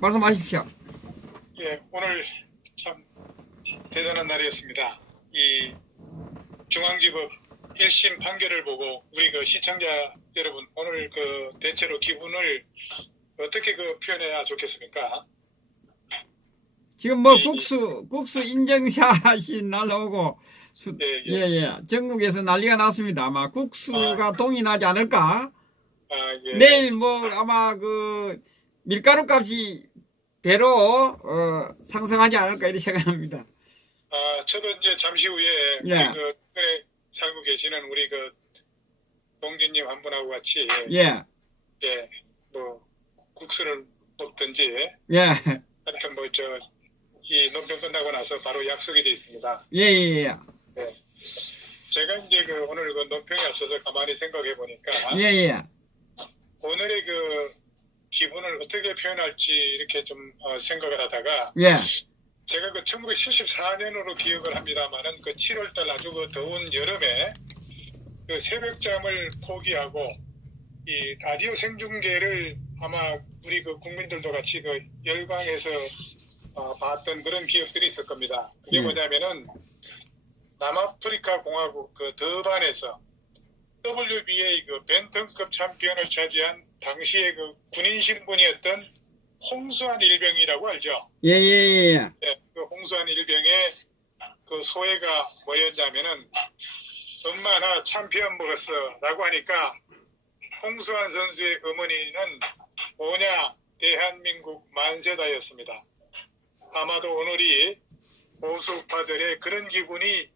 말씀하십시오. 예, 오늘 참 대단한 날이었습니다. 이 중앙지법 1심 판결을 보고 우리 그 시청자 여러분 오늘 그 대체로 기분을 어떻게 그 표현해야 좋겠습니까? 지금 뭐 이, 국수 인증샷이 날라오고 예, 예. 예. 전국에서 난리가 났습니다. 아마 국수가 동의나지 않을까? 예. 내일 뭐 아마 그 밀가루 값이 배로 상승하지 않을까 이렇게 생각합니다. 저도 이제 잠시 후에 예. 우리 그 에 살고 계시는 우리 그 동진님 한 분하고 같이 예. 예, 뭐 국수를 먹든지 예. 하여튼 뭐 이 논평 끝나고 나서 바로 약속이 돼 있습니다. 예. 네. 제가 이제 그 오늘 그 논평에 앞서서 가만히 생각해 보니까 예. 오늘의 그 기분을 어떻게 표현할지 이렇게 좀 생각을 하다가 예. 제가 그 1974년으로 기억을 합니다만은 그 7월달 아주 그 더운 여름에 그 새벽잠을 포기하고 이 라디오 생중계를 아마 우리 그 국민들도 같이 그 열광해서 봤던 그런 기억들이 있을 겁니다. 그게 뭐냐면은 남아프리카 공화국 그 더반에서 WBA 그 벤턴급 챔피언을 차지한 당시의 그 군인 신분이었던 홍수환 일병이라고 알죠? 예. 네, 그 홍수환 일병의 그 소회가 뭐였냐면은 엄마 나 챔피언 먹었어 라고 하니까 홍수환 선수의 어머니는 뭐냐 대한민국 만세다였습니다. 아마도 오늘이 보수파들의 그런 기분이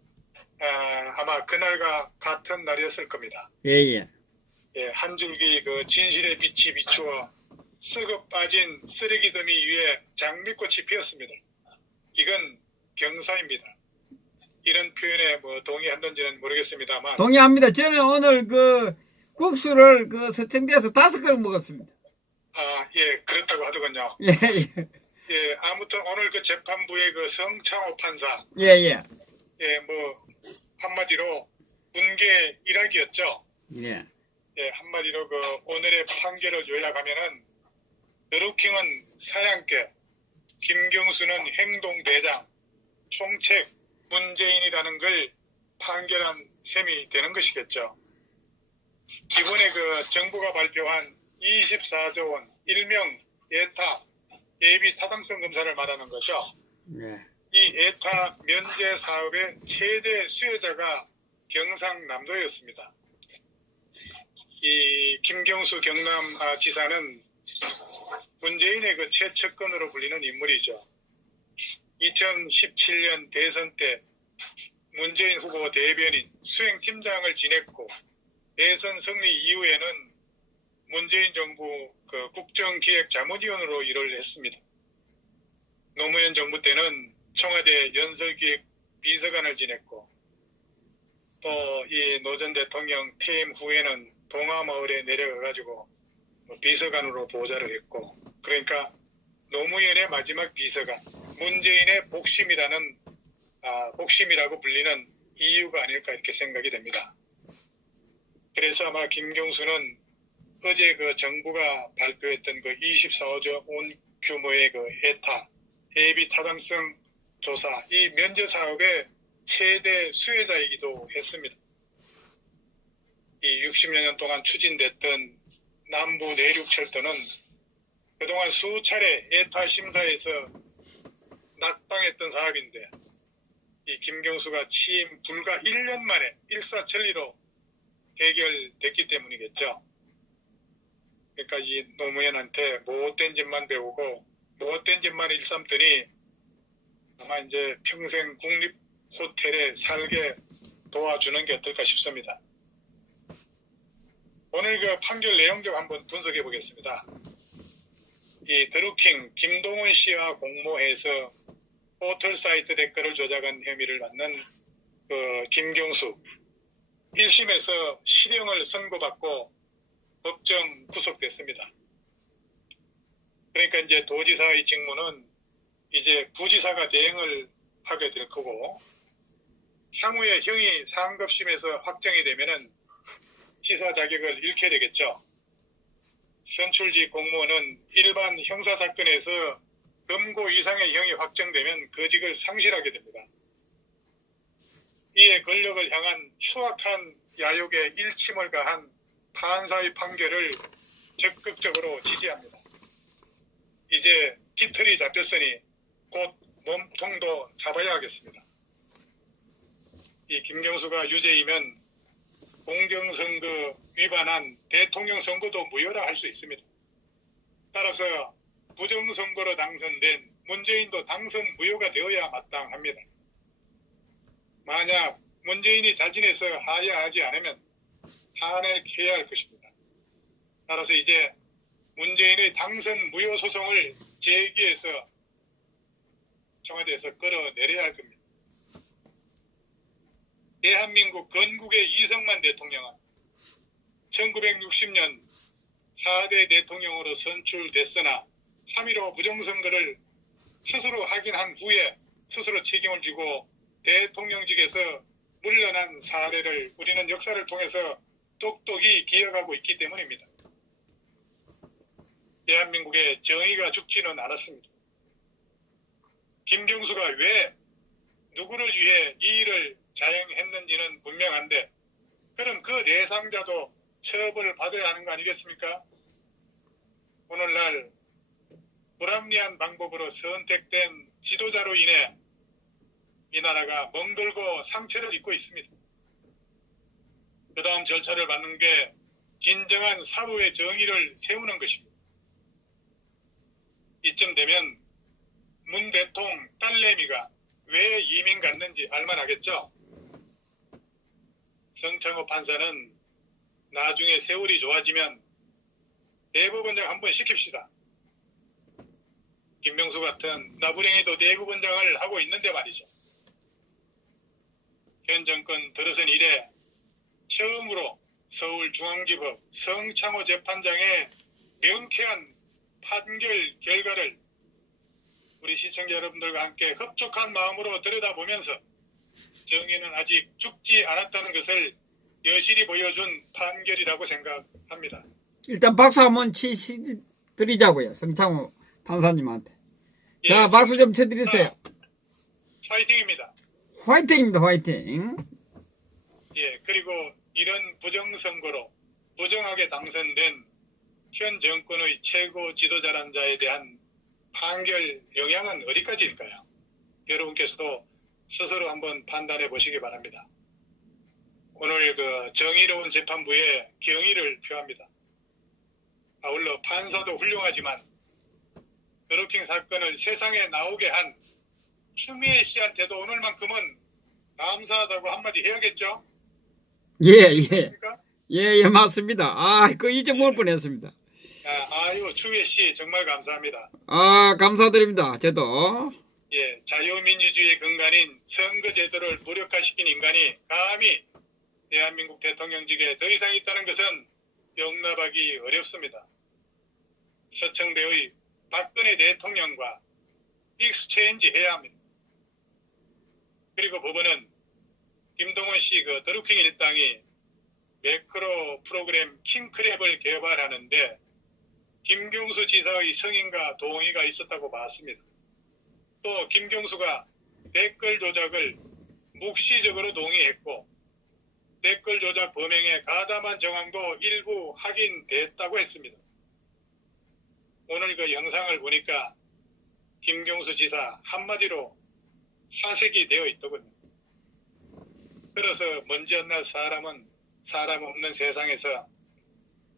아마 그날과 같은 날이었을 겁니다. 예. 예, 한 줄기 그 진실의 빛이 비추어 썩어 빠진 쓰레기 더미 위에 장미꽃이 피었습니다. 이건 경사입니다. 이런 표현에 뭐 동의하는지는 모르겠습니다만 동의합니다. 저는 오늘 그 국수를 그 서청대에서 5그릇 먹었습니다. 예, 그렇다고 하더군요. 예. 예, 아무튼 오늘 그 재판부의 그 성창호 판사 예. 예, 뭐 한마디로 군계 일학이었죠. 예. 예, 한마디로 그 오늘의 판결을 요약하면은 드루킹은 사냥개, 김경수는 행동대장, 총책 문재인이라는 걸 판결한 셈이 되는 것이겠죠. 이번에 그 정부가 발표한 24조 원 일명 예타 예비 타당성 검사를 말하는 것이죠. 예. 이 예타 면제 사업의 최대 수혜자가 경상남도였습니다. 이 김경수 경남 지사는 문재인의 그 최측근으로 불리는 인물이죠. 2017년 대선 때 문재인 후보 대변인 수행팀장을 지냈고 대선 승리 이후에는 문재인 정부 그 국정기획자문위원으로 일을 했습니다. 노무현 정부 때는 청와대 연설기획 비서관을 지냈고 또 이 노 전 대통령 퇴임 후에는 동화마을에 내려가가지고 비서관으로 보좌를 했고 그러니까 노무현의 마지막 비서관 문재인의 복심이라고 불리는 이유가 아닐까 이렇게 생각이 됩니다. 그래서 아마 김경수는 어제 그 정부가 발표했던 그 24조 원 규모의 그 예타 예비 타당성 조사 이 면제 사업의 최대 수혜자이기도 했습니다. 이 60여 년 동안 추진됐던 남부 내륙철도는 그동안 수차례 예타 심사에서 낙방했던 사업인데 이 김경수가 취임 불과 1년 만에 일사천리로 해결됐기 때문이겠죠. 그러니까 이 노무현한테 못된 짓만 배우고 못된 짓만 일삼더니 아마 이제 평생 국립호텔에 살게 도와주는 게 어떨까 싶습니다. 오늘 그 판결 내용 좀 한번 분석해 보겠습니다. 이 드루킹 김동훈 씨와 공모해서 포털 사이트 댓글을 조작한 혐의를 받는 그 김경수 1심에서 실형을 선고받고 법정 구속됐습니다. 그러니까 이제 도지사의 직무는 이제 부지사가 대행을 하게 될 거고 향후에 형이 상급심에서 확정이 되면은 지사 자격을 잃게 되겠죠. 선출직 공무원은 일반 형사사건에서 금고 이상의 형이 확정되면 거직을 상실하게 됩니다. 이에 권력을 향한 추악한 야욕에 일침을 가한 판사의 판결을 적극적으로 지지합니다. 이제 깃털이 잡혔으니 곧 몸통도 잡아야 하겠습니다. 이 김경수가 유죄이면 공정선거 위반한 대통령 선거도 무효라 할 수 있습니다. 따라서 부정선거로 당선된 문재인도 당선 무효가 되어야 마땅합니다. 만약 문재인이 자진해서 하야하지 않으면 탄핵해야 할 것입니다. 따라서 이제 문재인의 당선 무효 소송을 제기해서 청와대에서 끌어내려야 할 겁니다. 대한민국 건국의 이승만 대통령은 1960년 4대 대통령으로 선출됐으나 3.15 부정선거를 스스로 확인한 후에 스스로 책임을 지고 대통령직에서 물러난 사례를 우리는 역사를 통해서 똑똑히 기억하고 있기 때문입니다. 대한민국의 정의가 죽지는 않았습니다. 김경수가 왜 누구를 위해 이 일을 자행했는지는 분명한데 그럼 그 내상자도 처벌을 받아야 하는 거 아니겠습니까? 오늘날 불합리한 방법으로 선택된 지도자로 인해 이 나라가 멍들고 상처를 입고 있습니다. 그 다음 절차를 밟는 게 진정한 사후의 정의를 세우는 것입니다. 이쯤 되면 문 대통령 딸내미가 왜 이민 갔는지 알만하겠죠? 성창호 판사는 나중에 세월이 좋아지면 대법원장 한번 시킵시다. 김명수 같은 나부랭이도 대법원장을 하고 있는데 말이죠. 현 정권 들어선 이래 처음으로 서울중앙지법 성창호 재판장의 명쾌한 판결 결과를 우리 시청자 여러분들과 함께 흡족한 마음으로 들여다보면서 정의는 아직 죽지 않았다는 것을 여실히 보여준 판결이라고 생각합니다. 일단 박수 한번 치드리자고요. 성창호 판사님한테. 예, 자, 박수 좀 쳐드리세요. 파이팅입니다. 화이팅입니다. 화이팅. 예, 그리고 이런 부정선거로 부정하게 당선된 현 정권의 최고 지도자란 자에 대한 판결 영향은 어디까지일까요? 여러분께서도 스스로 한번 판단해 보시기 바랍니다. 오늘 그 정의로운 재판부에 경의를 표합니다. 아울러 판사도 훌륭하지만 드루킹 사건을 세상에 나오게 한 추미애 씨한테도 오늘만큼은 감사하다고 한마디 해야겠죠? 예. 예, 맞습니다. 아, 그 잊어먹을 뻔했습니다. 아유, 추미애 씨 정말 감사합니다. 아, 감사드립니다. 저도. 예, 자유민주주의의 근간인 선거제도를 무력화시킨 인간이 감히 대한민국 대통령직에 더 이상 있다는 것은 용납하기 어렵습니다. 서청대의 박근혜 대통령과 익스체인지 해야 합니다. 그리고 법원은 김동원 씨 그 드루킹 일당이 매크로 프로그램 킹크랩을 개발하는데 김경수 지사의 성인과 동의가 있었다고 봤습니다. 또 김경수가 댓글 조작을 묵시적으로 동의했고 댓글 조작 범행의 가담한 정황도 일부 확인됐다고 했습니다. 오늘 그 영상을 보니까 김경수 지사 한마디로 사색이 되어 있더군요. 그래서 먼지 훗날 사람은 사람 없는 세상에서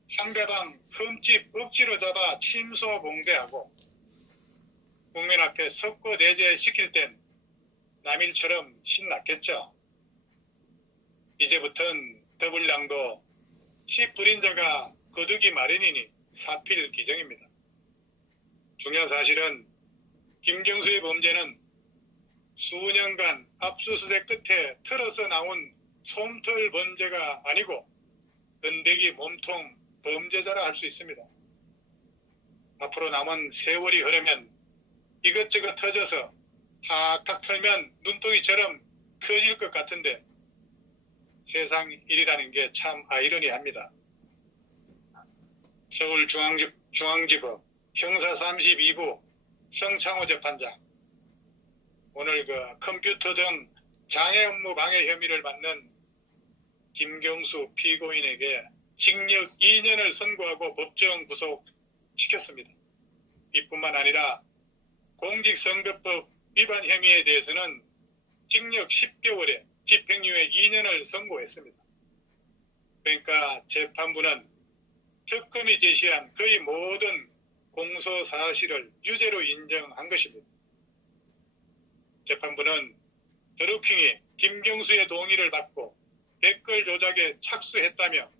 상대방 흠집 억지로 잡아 침소봉대하고 국민 앞에 석고대죄시킬 땐 남일처럼 신났겠죠. 이제부턴 더블량도 씨 뿌린 자가 거두기 마련이니 사필 기정입니다. 중요한 사실은 김경수의 범죄는 수년간 압수수색 끝에 틀어서 나온 솜털 범죄가 아니고 건더기 몸통 범죄자라 할 수 있습니다. 앞으로 남은 세월이 흐르면 이것저것 터져서 탁탁 털면 눈덩이처럼 커질 것 같은데 세상 일이라는 게 참 아이러니합니다. 서울중앙지법 형사 32부 성창호 재판장, 오늘 컴퓨터 등 장애 업무 방해 혐의를 받는 김경수 피고인에게 징역 2년을 선고하고 법정 구속시켰습니다. 이뿐만 아니라 공직선거법 위반 혐의에 대해서는 징역 10개월에 집행유예 2년을 선고했습니다. 그러니까 재판부는 특검이 제시한 거의 모든 공소 사실을 유죄로 인정한 것입니다. 재판부는 드루킹이 김경수의 동의를 받고 댓글 조작에 착수했다며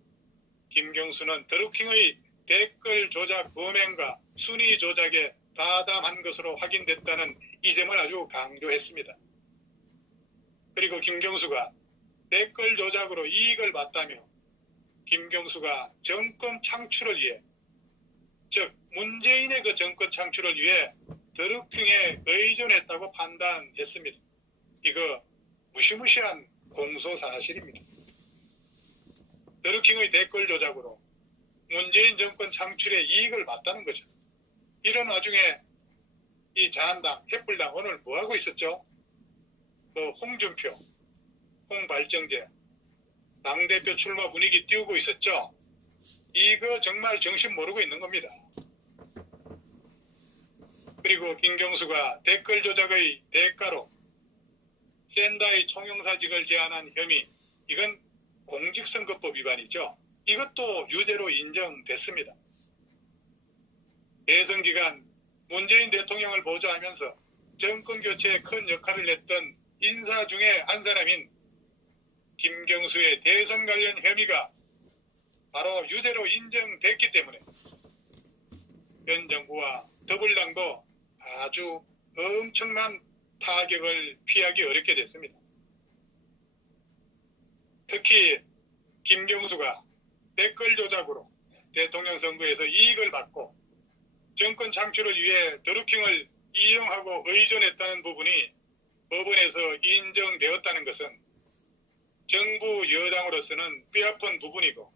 김경수는 드루킹의 댓글 조작 범행과 순위 조작에 가담한 것으로 확인됐다는 이 점을 아주 강조했습니다. 그리고 김경수가 댓글 조작으로 이익을 봤다며 김경수가 정권 창출을 위해, 즉 문재인의 그 정권 창출을 위해 드루킹에 의존했다고 판단했습니다. 이거 무시무시한 공소사실입니다. 드루킹의 댓글 조작으로 문재인 정권 창출에 이익을 봤다는 거죠. 이런 와중에 이 자한당, 햇불당 오늘 뭐하고 있었죠? 홍준표, 홍발정제, 당대표 출마 분위기 띄우고 있었죠? 이거 정말 정신 모르고 있는 겁니다. 그리고 김경수가 댓글 조작의 대가로 샌다이 총영사직을 제안한 혐의, 이건 공직선거법 위반이죠. 이것도 유죄로 인정됐습니다. 대선 기간 문재인 대통령을 보좌하면서 정권 교체에 큰 역할을 했던 인사 중에 한 사람인 김경수의 대선 관련 혐의가 바로 유죄로 인정됐기 때문에 현 정부와 더불당도 아주 엄청난 타격을 피하기 어렵게 됐습니다. 특히 김경수가 댓글 조작으로 대통령 선거에서 이익을 받고 정권 창출을 위해 드루킹을 이용하고 의존했다는 부분이 법원에서 인정되었다는 것은 정부 여당으로서는 뼈아픈 부분이고,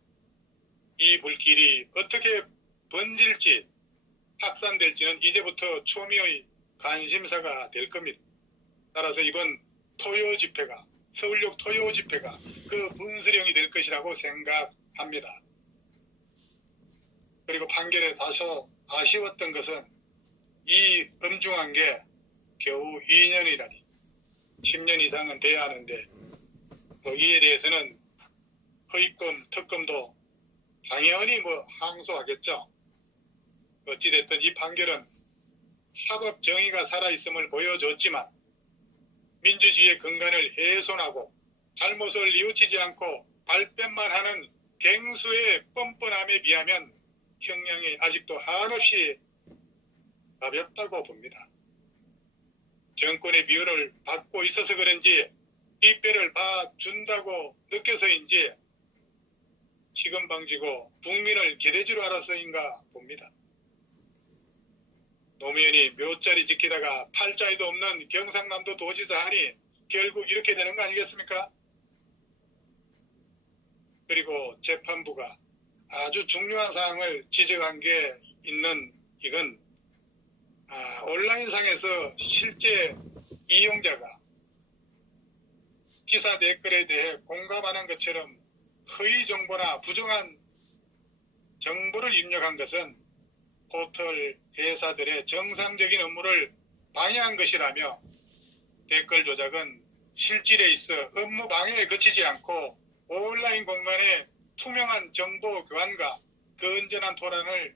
이 불길이 어떻게 번질지 확산될지는 이제부터 초미의 관심사가 될 겁니다. 따라서 이번 토요 집회가, 서울역 토요 집회가 그 분수령이 될 것이라고 생각합니다. 그리고 판결에 다소 아쉬웠던 것은 이 엄중한 게 겨우 2년이라니, 10년 이상은 돼야 하는데 이에 대해서는 허위검, 특검도 당연히 항소하겠죠. 어찌됐든 이 판결은 사법 정의가 살아있음을 보여줬지만 민주주의의 근간을 훼손하고 잘못을 뉘우치지 않고 발뺌만 하는 갱수의 뻔뻔함에 비하면 형량이 아직도 한없이 가볍다고 봅니다. 정권의 미움을 받고 있어서 그런지 뒷배를 봐준다고 느껴서인지 시금방지고 국민을 기대주로 알아서인가 봅니다. 노무현이 묘자리 지키다가 팔자리도 없는 경상남도 도지사 하니 결국 이렇게 되는 거 아니겠습니까? 그리고 재판부가 아주 중요한 사항을 지적한 게 있는, 이건 온라인상에서 실제 이용자가 기사 댓글에 대해 공감하는 것처럼 허위 정보나 부정한 정보를 입력한 것은 포털 회사들의 정상적인 업무를 방해한 것이라며, 댓글 조작은 실질에 있어 업무 방해에 그치지 않고 온라인 공간의 투명한 정보 교환과 건전한 토론을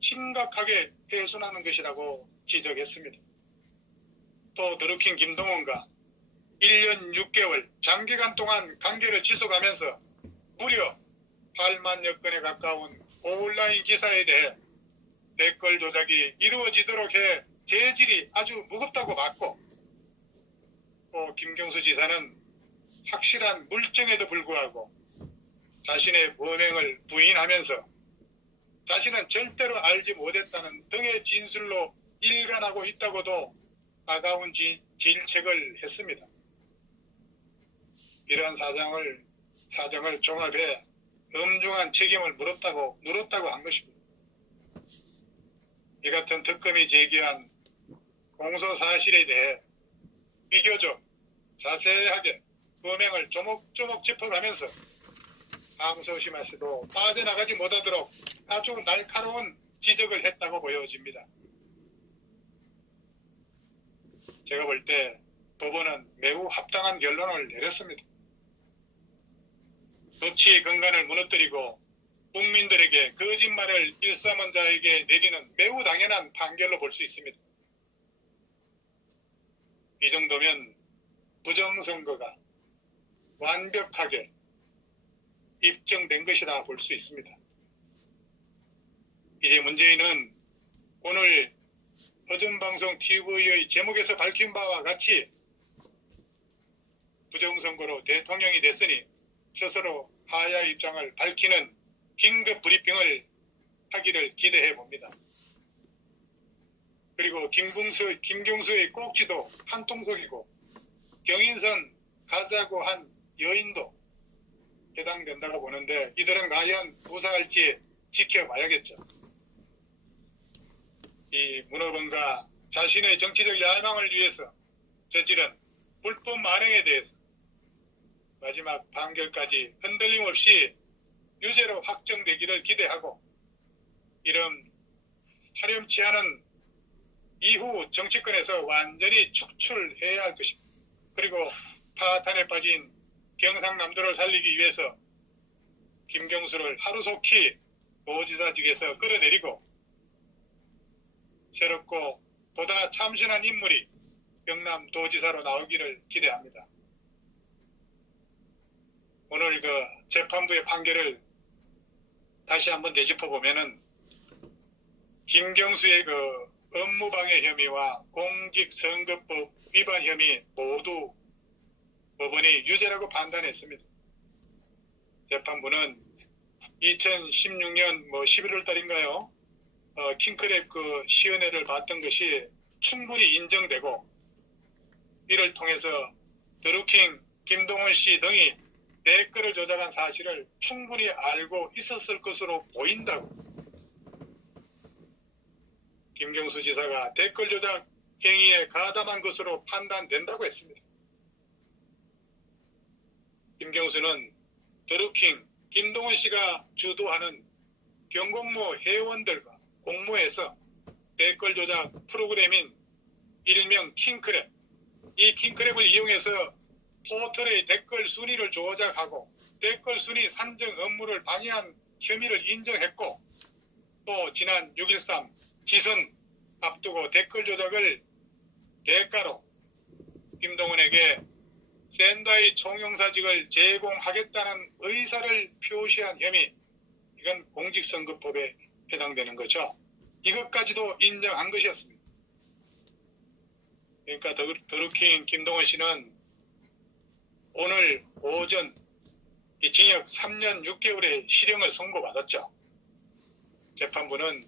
심각하게 훼손하는 것이라고 지적했습니다. 또 드루킹 김동원과 1년 6개월 장기간 동안 관계를 지속하면서 무려 8만여 건에 가까운 온라인 기사에 대해 댓글 조작이 이루어지도록 해 죄질이 아주 무겁다고 봤고, 또 김경수 지사는 확실한 물증에도 불구하고 자신의 범행을 부인하면서 자신은 절대로 알지 못했다는 등의 진술로 일관하고 있다고도 아가운 질책을 했습니다. 이러한 사정을 종합해 엄중한 책임을 물었다고 한 것입니다. 이 같은 특검이 제기한 공소 사실에 대해 비교적 자세하게 범행을 조목조목 짚어가면서 항소심에서도 빠져나가지 못하도록 아주 날카로운 지적을 했다고 보여집니다. 제가 볼 때 법원은 매우 합당한 결론을 내렸습니다. 법치의 근간을 무너뜨리고 국민들에게 거짓말을 일삼은 자에게 내리는 매우 당연한 판결로 볼 수 있습니다. 이 정도면 부정선거가 완벽하게 입증된 것이라 볼 수 있습니다. 이제 문재인은 오늘 허전방송 TV의 제목에서 밝힌 바와 같이 부정선거로 대통령이 됐으니 스스로 하야 입장을 밝히는 긴급 브리핑을 하기를 기대해 봅니다. 그리고 김경수의 꼭지도 한통속이고 경인선 가자고 한 여인도 해당된다고 보는데 이들은 과연 무사할지 지켜봐야겠죠. 이 문어번가 자신의 정치적 야망을 위해서 저지른 불법 만행에 대해서 마지막 판결까지 흔들림 없이 유죄로 확정되기를 기대하고 이런 파렴치 않은 이후 정치권에서 완전히 축출해야 할 것입니다. 그리고 파탄에 빠진 경상남도를 살리기 위해서 김경수를 하루속히 도지사직에서 끌어내리고 새롭고 보다 참신한 인물이 경남도지사로 나오기를 기대합니다. 오늘 그 재판부의 판결을 다시 한번 되짚어보면은 김경수의 그 업무방해 혐의와 공직선거법 위반 혐의 모두 법원이 유죄라고 판단했습니다. 재판부는 2016년 11월 달인가요? 킹크랩 그 시연회를 봤던 것이 충분히 인정되고 이를 통해서 드루킹, 김동원 씨 등이 댓글을 조작한 사실을 충분히 알고 있었을 것으로 보인다고 김경수 지사가 댓글 조작 행위에 가담한 것으로 판단된다고 했습니다. 김경수는 드루킹, 김동원 씨가 주도하는 경공모 회원들과 공모해서 댓글 조작 프로그램인 일명 킹크랩, 이 킹크랩을 이용해서 포털의 댓글 순위를 조작하고 댓글 순위 산정 업무를 방해한 혐의를 인정했고 또 지난 6.13 지선 앞두고 댓글 조작을 대가로 김동원에게 샌다이 총영사직을 제공하겠다는 의사를 표시한 혐의, 이건 공직선거법에 해당되는 거죠. 이것까지도 인정한 것이었습니다. 그러니까 드루킹 김동원 씨는 오늘 오전 징역 3년 6개월의 실형을 선고받았죠. 재판부는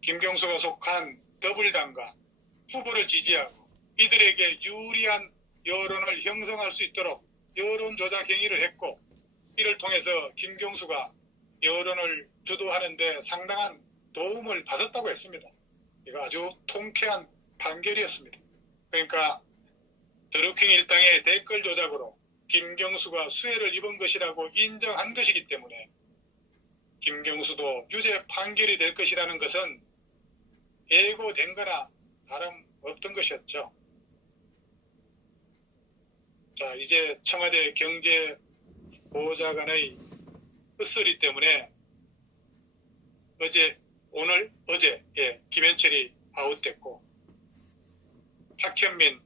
김경수가 속한 더불당과 후보를 지지하고 이들에게 유리한 여론을 형성할 수 있도록 여론 조작 행위를 했고 이를 통해서 김경수가 여론을 주도하는 데 상당한 도움을 받았다고 했습니다. 이거 아주 통쾌한 판결이었습니다. 그러니까 드루킹 일당의 댓글 조작으로 김경수가 수혜를 입은 것이라고 인정한 것이기 때문에 김경수도 유죄 판결이 될 것이라는 것은 예고된 거나 다름없던 것이었죠. 자, 이제 청와대 경제보좌관의 헛소리 때문에 어제 김현철이 아웃됐고 박현민,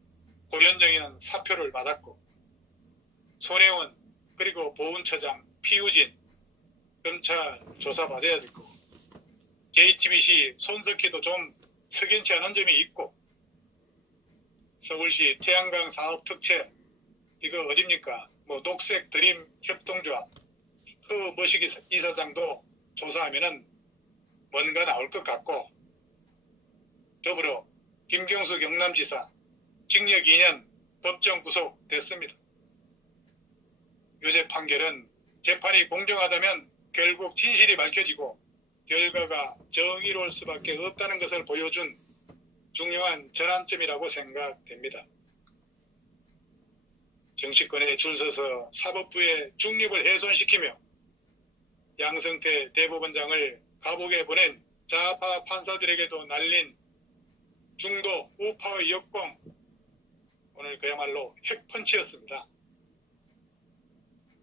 고현정이는 사표를 받았고 손혜원 그리고 보훈처장 피우진 검찰 조사받아야 될 거고 JTBC 손석희도 좀 석연치 않은 점이 있고 서울시 태양광 사업 특채 이거 어딥니까? 녹색 드림 협동조합 그 머시기 이사장도 조사하면은 뭔가 나올 것 같고 더불어 김경수 경남지사 징역 2년 법정 구속됐습니다. 유죄 판결은 재판이 공정하다면 결국 진실이 밝혀지고 결과가 정의로울 수밖에 없다는 것을 보여준 중요한 전환점이라고 생각됩니다. 정치권에 줄서서 사법부의 중립을 훼손시키며 양승태 대법원장을 감옥에 보낸 좌파 판사들에게도 날린 중도 우파의 역공, 오늘 그야말로 핵펀치였습니다.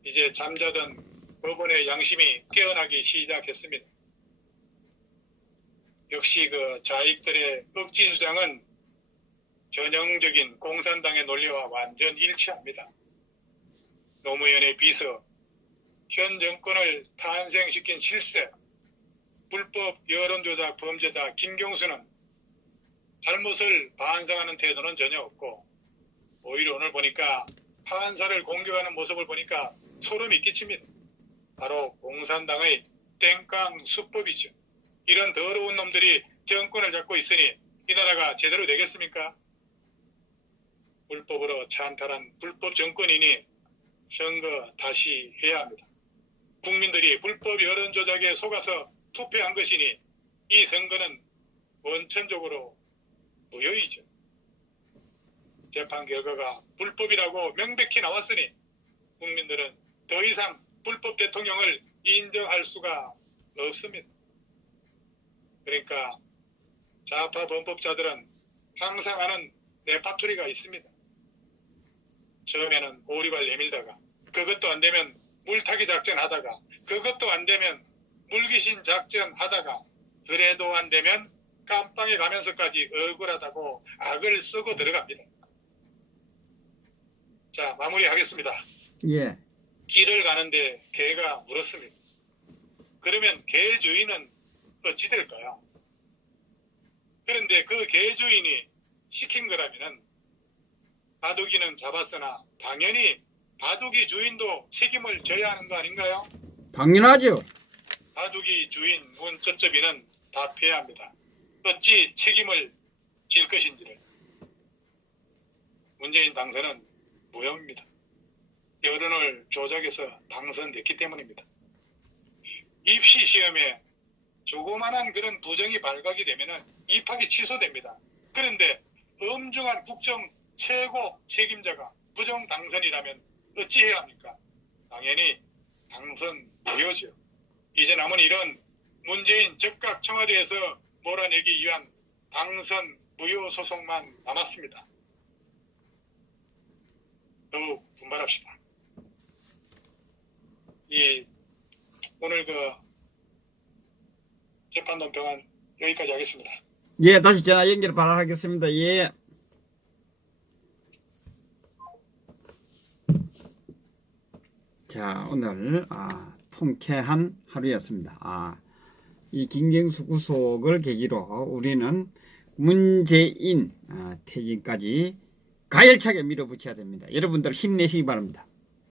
이제 잠자던 법원의 양심이 깨어나기 시작했습니다. 역시 그 좌익들의 억지 주장은 전형적인 공산당의 논리와 완전 일치합니다. 노무현의 비서, 현 정권을 탄생시킨 실세, 불법 여론조작 범죄자 김경수는 잘못을 반성하는 태도는 전혀 없고, 오히려 오늘 보니까 판사를 공격하는 모습을 보니까 소름이 끼칩니다. 바로 공산당의 땡깡 수법이죠. 이런 더러운 놈들이 정권을 잡고 있으니 이 나라가 제대로 되겠습니까? 불법으로 찬탈한 불법 정권이니 선거 다시 해야 합니다. 국민들이 불법 여론조작에 속아서 투표한 것이니 이 선거는 원천적으로 무효이죠. 재판 결과가 불법이라고 명백히 나왔으니 국민들은 더 이상 불법 대통령을 인정할 수가 없습니다. 그러니까 좌파 범법자들은 항상 하는 레파토리가 있습니다. 처음에는 오리발 내밀다가, 그것도 안 되면 물타기 작전 하다가, 그것도 안 되면 물귀신 작전 하다가, 그래도 안 되면 깜빵에 가면서까지 억울하다고 악을 쓰고 들어갑니다. 자, 마무리하겠습니다. 예. 길을 가는데 개가 물었습니다. 그러면 개 주인은 어찌 될까요? 그런데 그 개 주인이 시킨 거라면은 바둑이는 잡았으나 당연히 바둑이 주인도 책임을 져야 하는 거 아닌가요? 당연하죠. 바둑이 주인 문쩌쩌비는 답해야 합니다. 어찌 책임을 질 것인지를. 문재인 당선은 무혐의입니다. 여론을 조작해서 당선됐기 때문입니다. 입시 시험에 조그만한 그런 부정이 발각이 되면 입학이 취소됩니다. 그런데 엄중한 국정 최고 책임자가 부정 당선이라면 어찌 해야 합니까? 당연히 당선 무효죠. 이제 남은 일은 문재인 즉각 청와대에서 몰아내기 위한 당선 무효 소송만 남았습니다. 더욱 분발합시다. 오늘 그 재판 논평은 여기까지 하겠습니다. 예, 다시 전화 연결 바라겠습니다. 예. 자, 오늘 통쾌한 하루였습니다. 이 김경수 구속을 계기로 우리는 문재인 퇴진까지 가열차게 밀어붙여야 됩니다. 여러분들 힘내시기 바랍니다.